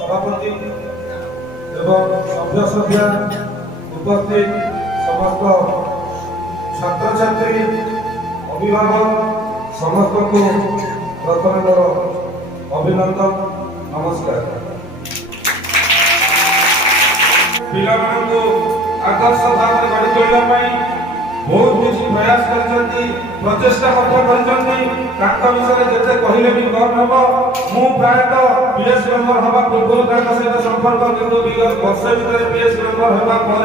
सभापति एवं सभ्य सभ्या उपस्थित समस्त छात्र छात्री अभिभावक समस्त को प्रथम मोर अभिनंदन नमस्कार। पिला आदर्श भाव में गढ़ी तोड़ापी बहुत किसी प्रयास करछंती प्रचेष्टा विषय जिते कहले भी कम हम मु प्रायतः पीएस मेंबर हवा पूर्व सहित संपर्क किंतु विगत वर्ष भितर पीएस मेंबर हवा पर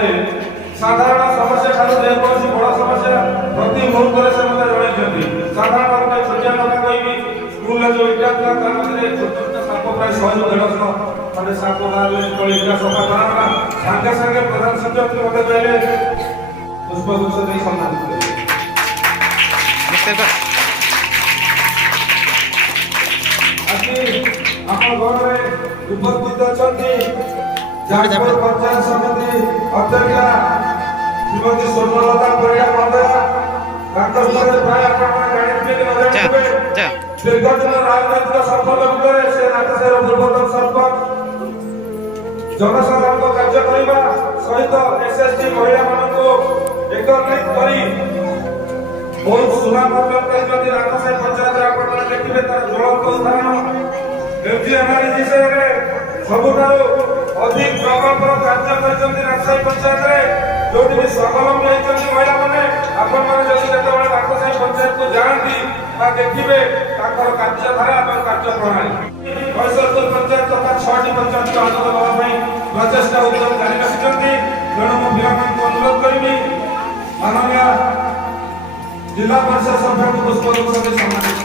साधारण समस्या ठारू जेकोसी बड़ समस्या प्रति मुहूर्त से मत जणाइछंती। साधारण गोटे छोटिया कथा कहबी स्कूल जो इटा था तार मध्ये छोट छोट साप प्राय 100 150 खंडे साप बाहर तळे इटा सफा कराना संगे संगे प्रधान शिक्षक मते कहले पुष्पगुच्छ दे सम्मानित करे। आज हम घर में उपस्थित अछंती जागपुर पंचायत समिति अध्यक्षा श्रीमती स्वर्णलता परिड़ा महोदया तांकर पर प्राय आपण जानिबे कि न जानिबे दीर्घदिन राजनीतिक संपर्क भितर से नाटसेर पूर्वतन सरपंच जनसाधारण कार्य करबा सहित एसएसटी महिला मानको एकत्रित करी बहुत सुनाम अर्जन करछथि। राजशाही पंचायत आपण देखिबे तार ज्वलंत उदाहरण एमजी एनालिसिस रे सबुठारो अधिक प्रकल्पर कार्य करछथि राजशाही पंचायत रे जोटी भी स्वावलंबी होइछथि महिला माने। आपण माने जदि जेतेबेले राजशाही पंचायत को जानती ता देखिबे ताकर कार्यधारा और कार्य प्रणाली 75 पंचायत तथा 6टी पंचायत को आनंद देबा पई प्रचेष्टा उद्यम जारी रखिछथि। तेणु मु पिलामान को अनुरोध करिबी माननीय जिला परिषद सभ्य को पुष्पगुच्छ से सम्मानित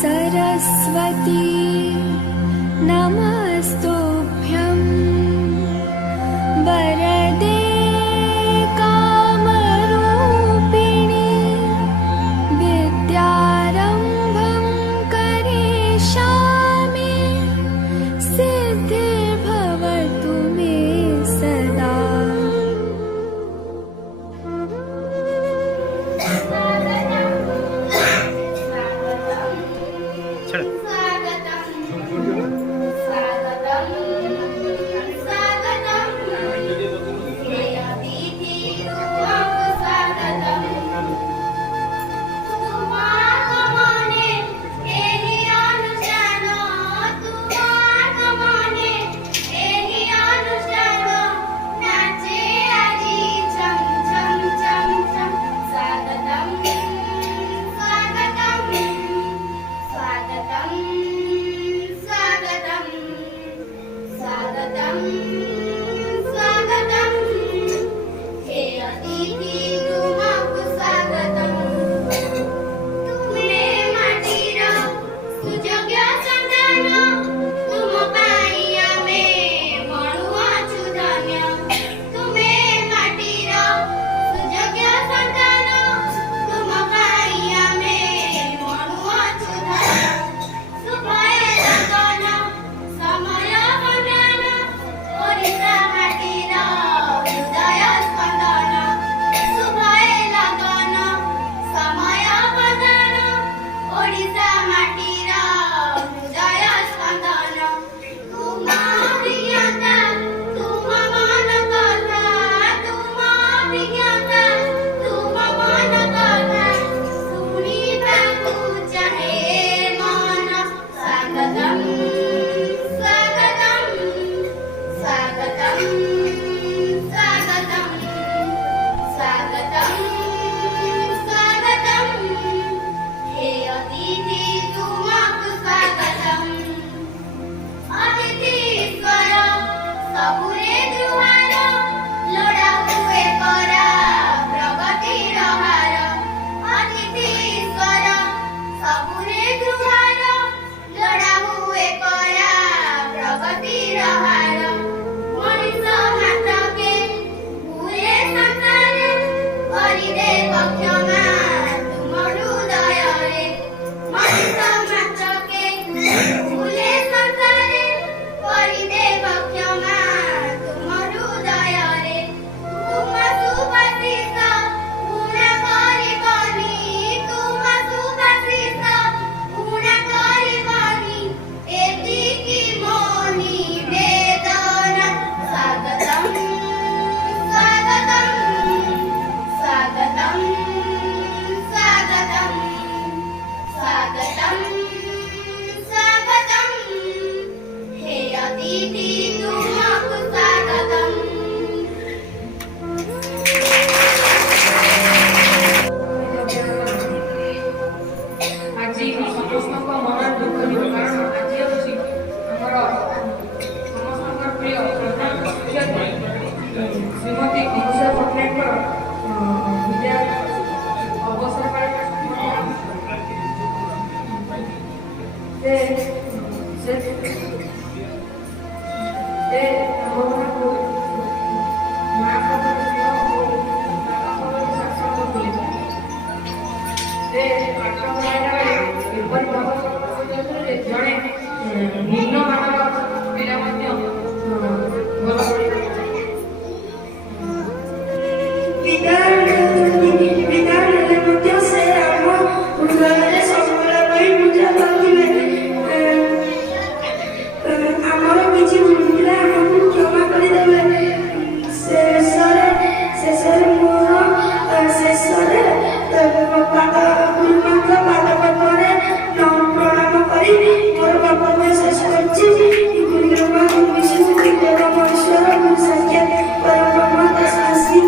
सरस्वती नमस्तुभ्यं वरदे कामरूपिणी विद्यारम्भं करिष्यामि सिद्धिर्भवतु मे सदा। ବିଦ୍ୟାଳୟରେ ମଧ୍ୟ ସେ ଆମ ହୃଦୟରେ ସବୁବେଳ ପାଇଁ ପୂଜା କରୁଥିବେ। ଆମର କିଛି ଭୁଲ ଥିଲା ଆମକୁ କ୍ଷମା କରିଦେବେ। ଶେଷରେ ମୋର ଶେଷରେ ଗୁରୁମାଙ୍କ ପାଦ ପଦ୍ମରେ ପ୍ରଣାମ କରି ମୋର ବକ୍ତବ୍ୟ ଶେଷ କରିଛି। ଗୁରୁଦେବ ବିଷ୍ଣୁ ପରମ ଈଶ୍ୱର ସାକ୍ଷାତ ପରବ୍ରହ୍ମ ତସ୍ମୈ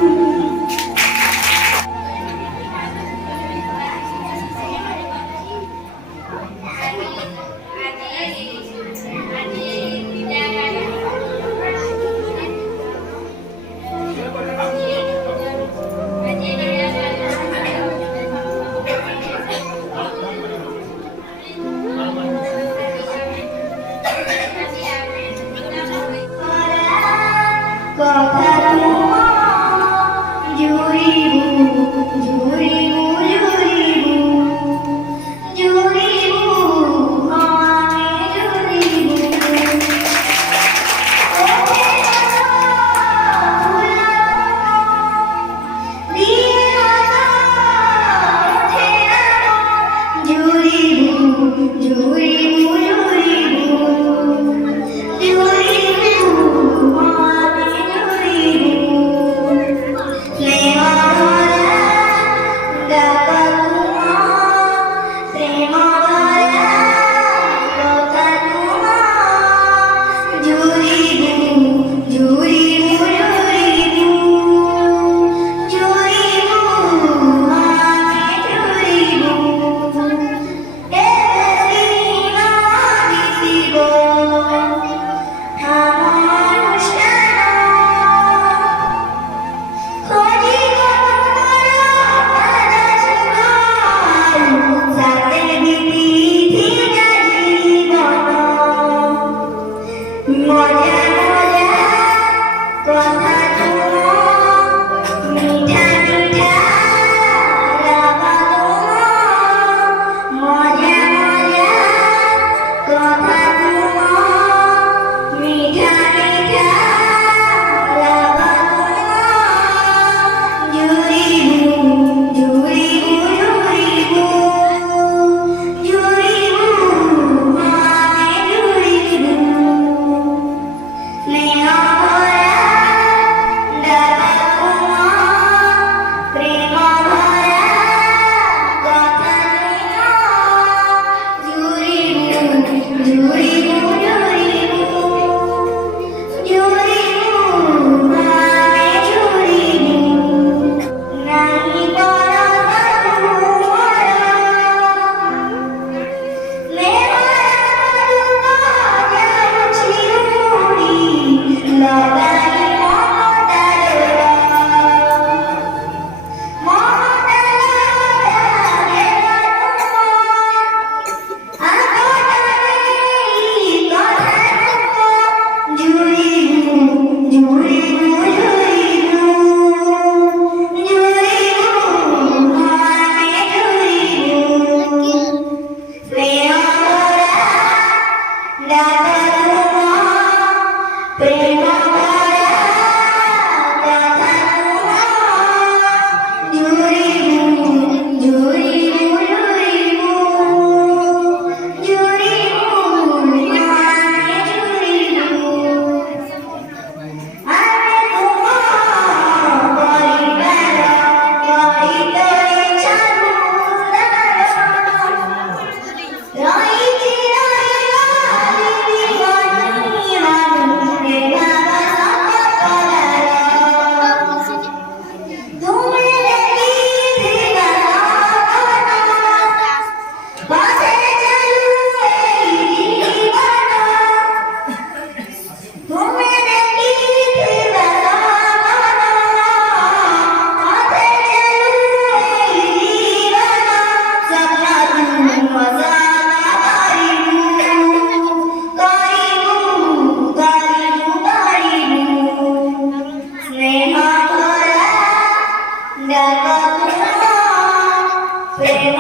प्रेम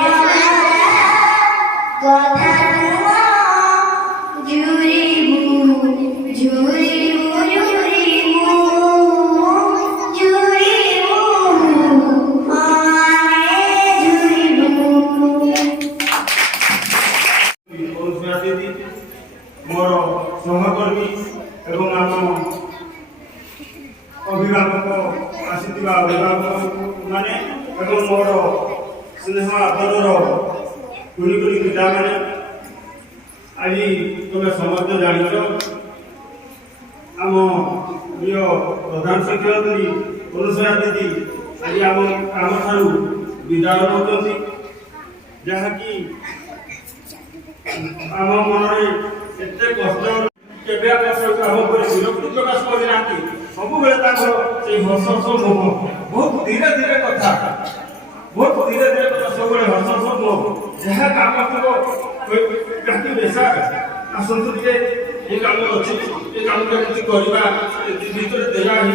कथा जुरिबु जुरिबु जुरिबु जुरिबु आने जुरिबु अनुसया दीदी मोर सहकर्मी एवं आम अभिभावक आसीथिबा अभिभावक माने एवं मोर स्नेह आदरर कुड़ी कुड़ी पिता माने आज तुम समस्त जानिछ आम प्रिय प्रधान शिक्षयत्री अनुसया दीदी आज आम ठारू विदाय नौकती जहाँकि आम मनरे एते कष्ट केबे आम पर विरक्ति प्रकाश करना सब से हस हस मुह बहुत धीरे धीरे कथा बहुत धीरे धीरे कथा सब हस हस मुह जहाँ काम थी बेसा आसतु टे ये काम अच्छे ये काम के करवा भीतर देला ही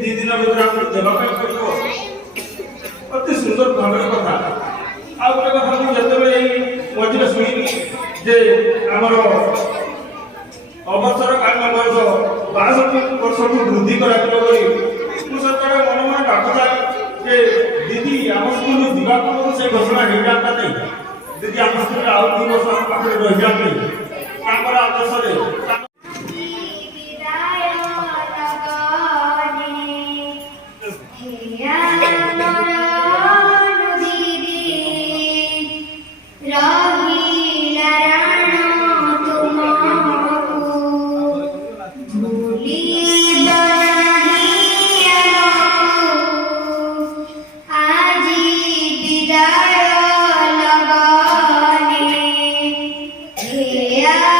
दी दिन भर आम देवाई पड़ो अति सुंदर भाव कथा आ गोटे कथा मुझे मझे शुणी जे आमर अवसर कालीन बयस 62 वर्ष को वृद्धि कर सरकार मन मन डाकुता जे दीदी आम स्कूल दिवा पूर्व से घोषणा हो जाता नहीं दीदी आम स्कूल आउ 2 वर्ष आम पाखे रही जाते आदर्श Yeah.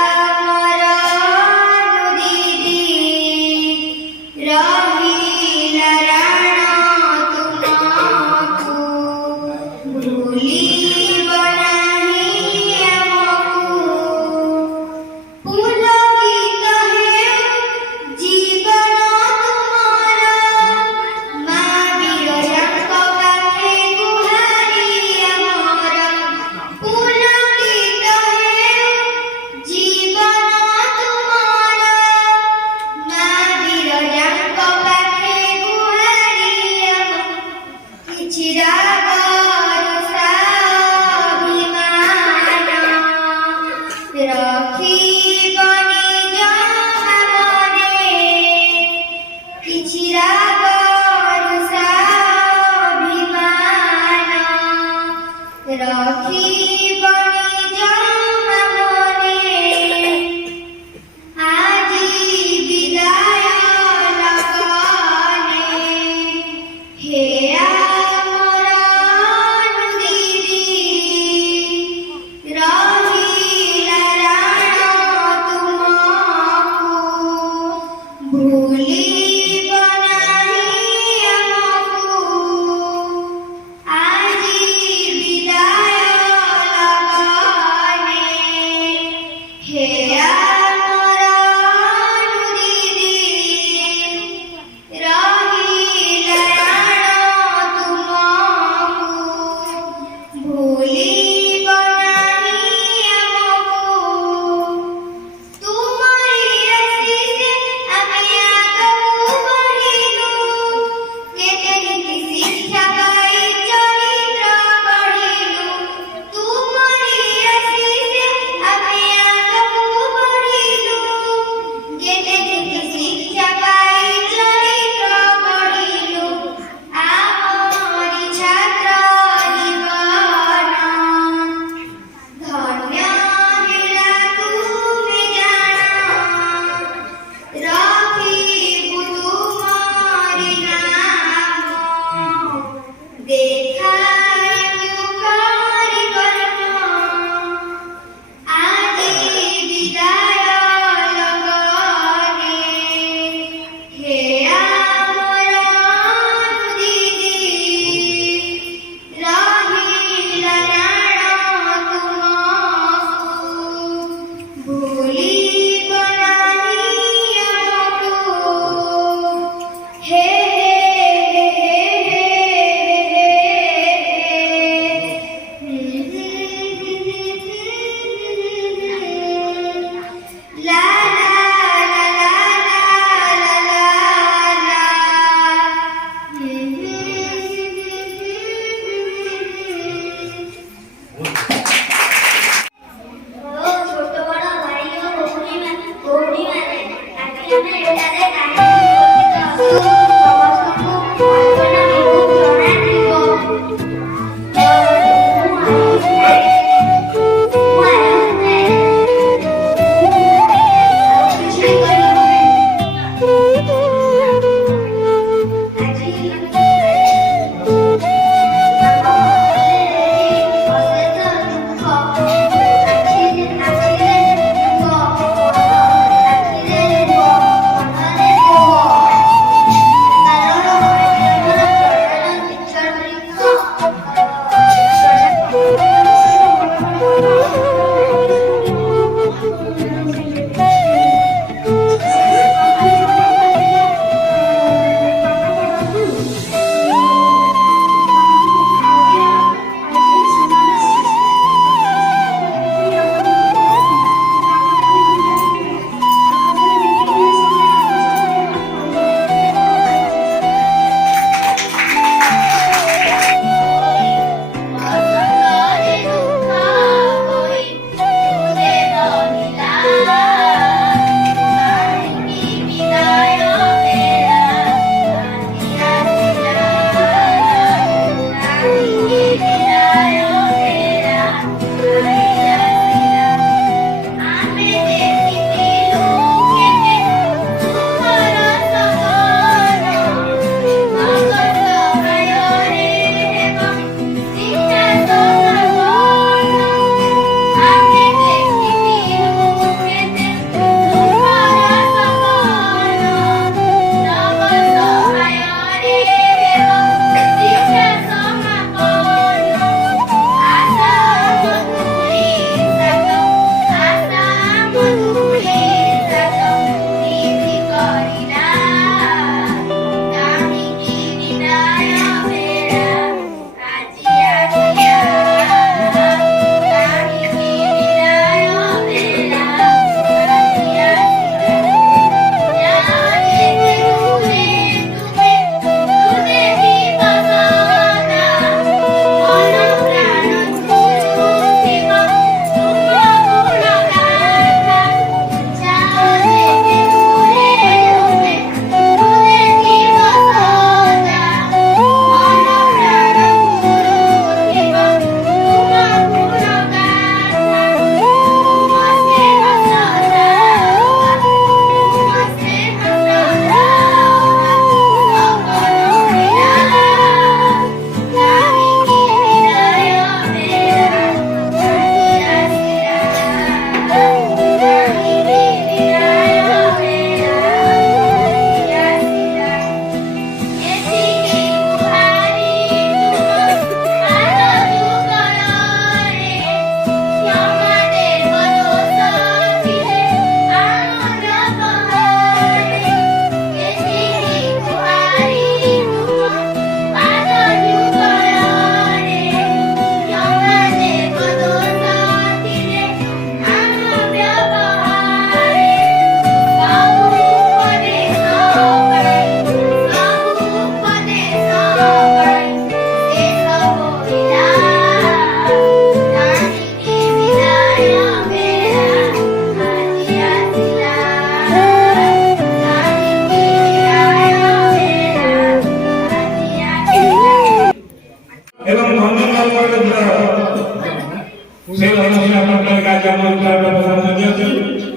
से अनुष्ठा पटनायक आज आम उत्तर प्रसाद दिए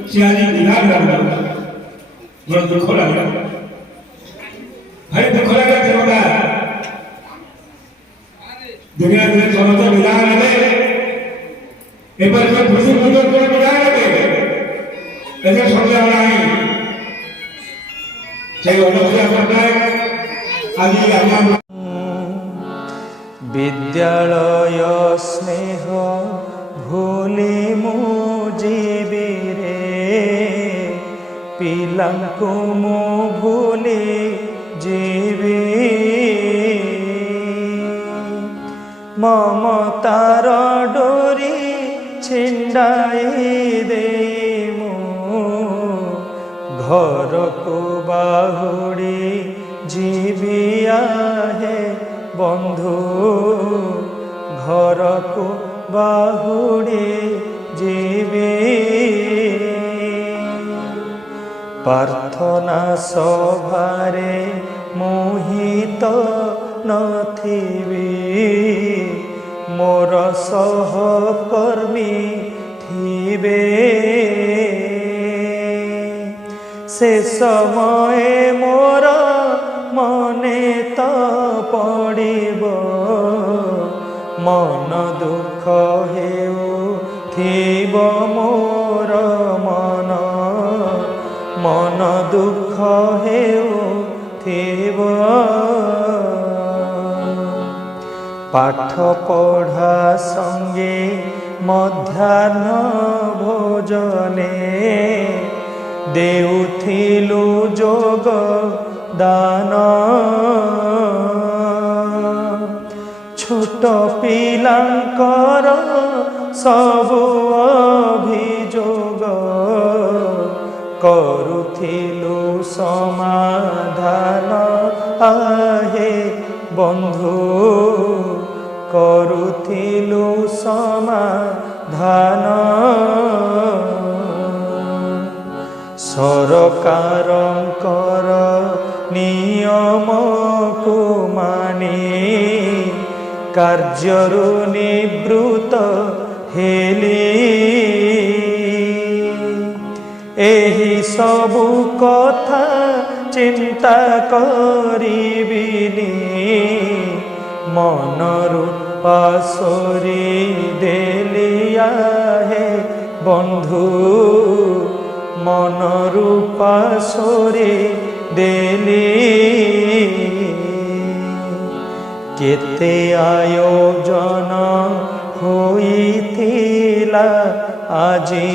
सी आज विधान मोर दुख लगे भाई दुख लगे देवता दुनिया में समस्त विधान है एपर जो खुशी खुशी को विधान है ऐसे समझा नहीं चाहिए अनुष्ठा पटनायक आज आम विद्यालय स्नेह भूली मु जीवी रे पिलांकु मु भूली जीवी ममतार डोरी छिंडाई दे मु घर को बाहुड़ी जीवी आहे बंधु घर को बाहुड़ी जीवी प्रार्थना सभारे मोहित नथिबी मोर सहकर्मी थिबे से समय मोर मने तो पड़िब मन दुख हेउथिब मोर मन मन दुख हेउथिब पाठ पढ़ा संगे मध्याह्न भोजने देउथिलु जोग दान छोट पिलांकर सबु अभियोग करुथिलु समाधान आहे बंधु करुथिलु समाधान सरकारंकर नियम को मानी कार्यरु निवृत्त हेली एही सबु कथा चिंता करिबिनी मनरु पासोरी देलिया है बंधु मनरु पासोरी देली केते आयोजन होइथिला आजी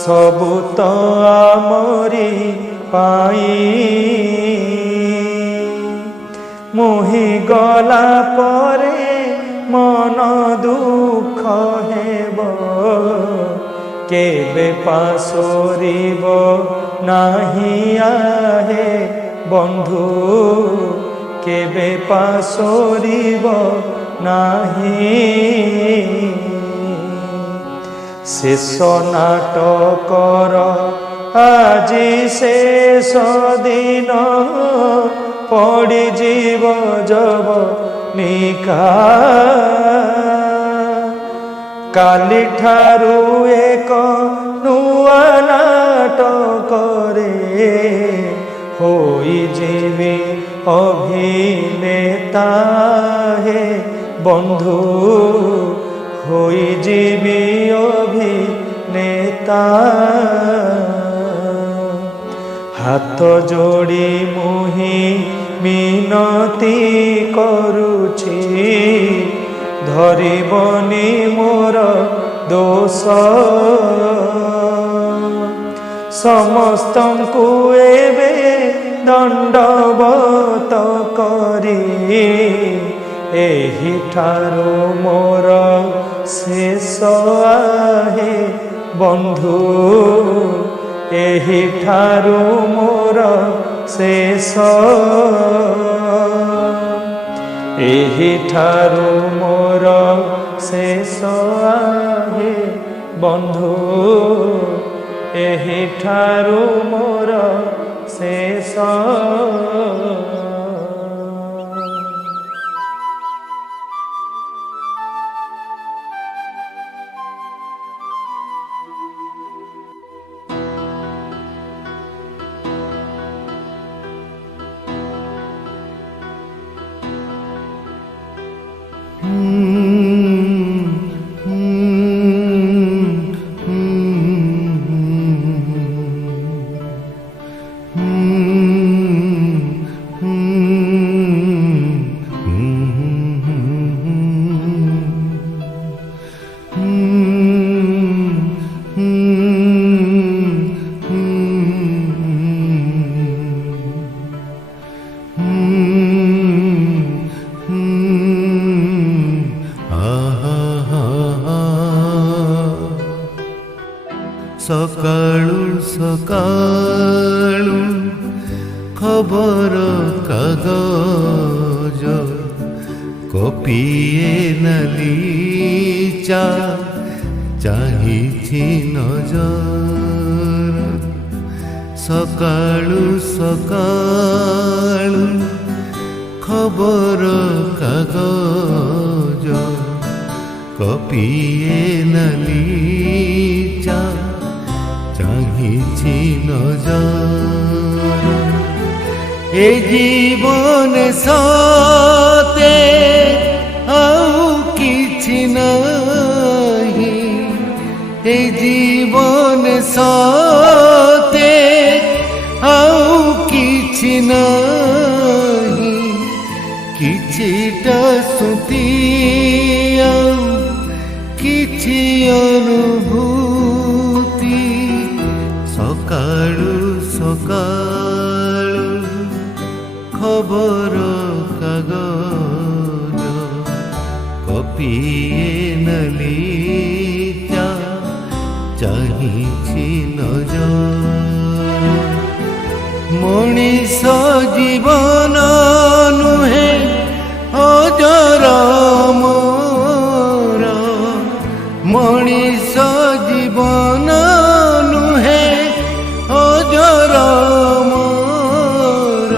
सबु तो आमरी पाई मुहि गला परे मन दुख हेब केबे पासोरिब नाही आहे बंधु केबे पासोरिब नाही शेष नाटकर আজি शेष दिन पड़ी जीव जब निका काली ठारू एक नुआ नाटक रे होई जीवी अभिनेता हे बंधु होई जीवी अभिनेता हाथ जोड़ी मुहि मिनती करुछि धरिबनी मोर दोष समस्तंकु एबे दंडवत करी एही ठारू मोर शेष आहे बंधु एही ठारू मोर शेष एही ठारू मोर शेष आहे बंधु एही ठारू मोर शेष। ସକାଳୁ ସକାଳୁ ଖବର କାଗଜ କପିଏ ନାଲି ଚା ଚାହିଁଛି ନଜର ସକାଳୁ ସକାଳୁ ଖବର କାଗଜ କପିଏ ନାଲି ଚା চাহিছি নজর এ জীবন সতে আউ কিছু নাহি এ জীবন সতে আউ কিছু নাহি কিছিটা স্মৃতি আউ কিছু অনুভূতি সকালু সকালু খবর কাগজ কপিয়ে নালি চা চাহিছি নজর মଣିষ জীবন নুহে অজর মোর মଣିষ জীবন নুহে অজর মোর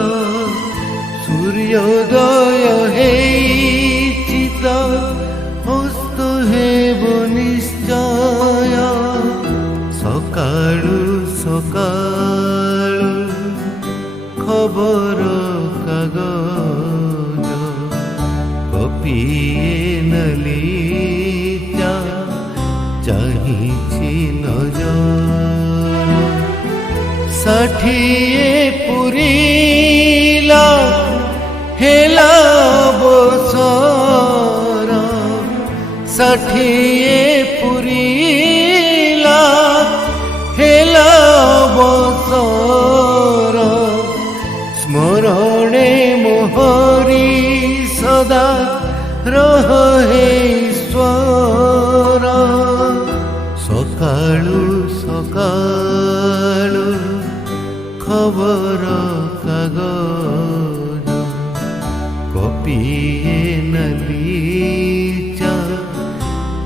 সূর্যোদয় হেইছি তো অস্ত হেব নিশ্চয় সকালু সকালু খবর কাগজ কপিয়ে নালি চা চাহিছি নজর ষাঠিয়ে পুরিলা হেলা বছর ষাঠিয়ে পুরিলা হেলা বছর স্মরণে মোহরি সদা রহে ঈশ্বর সকালু সকালু খবর কাগজ কপিয়ে নালি চা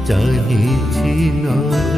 চাহিছি নজর